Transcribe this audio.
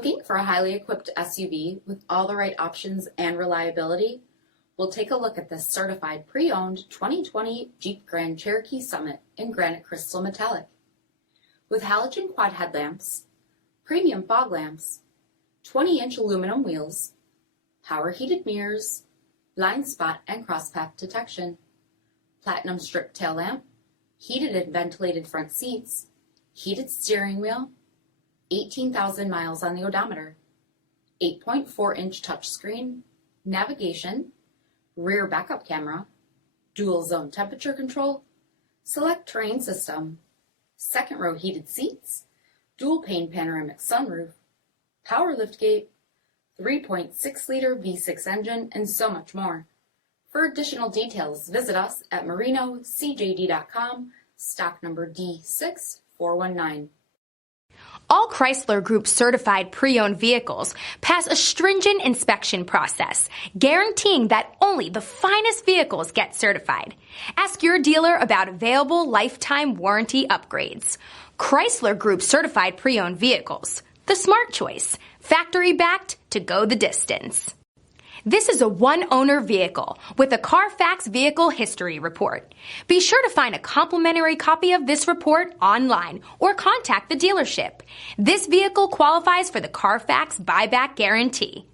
Looking for a highly equipped SUV with all the right options and reliability? We'll take a look at this certified pre-owned 2020 Jeep Grand Cherokee Summit in granite crystal metallic. With halogen quad headlamps, premium fog lamps, 20-inch aluminum wheels, power heated mirrors, blind spot and crosspath detection, platinum strip tail lamp, heated and ventilated front seats, heated steering wheel, 18,000 miles on the odometer, 8.4-inch touchscreen, navigation, rear backup camera, dual zone temperature control, SELEC-TERRAIN system, second row heated seats, dual pane panoramic sunroof, power liftgate, 3.6-liter V6 engine, and so much more. For additional details, visit us at marinocjd.com, stock number D6419. All Chrysler Group certified pre-owned vehicles pass a stringent inspection process, guaranteeing that only the finest vehicles get certified. Ask your dealer about available lifetime warranty upgrades. Chrysler Group certified pre-owned vehicles, the smart choice, factory backed to go the distance. This is a one-owner vehicle with a CARFAX vehicle history report. Be sure to find a complimentary copy of this report online or contact the dealership. This vehicle qualifies for the CARFAX buyback guarantee.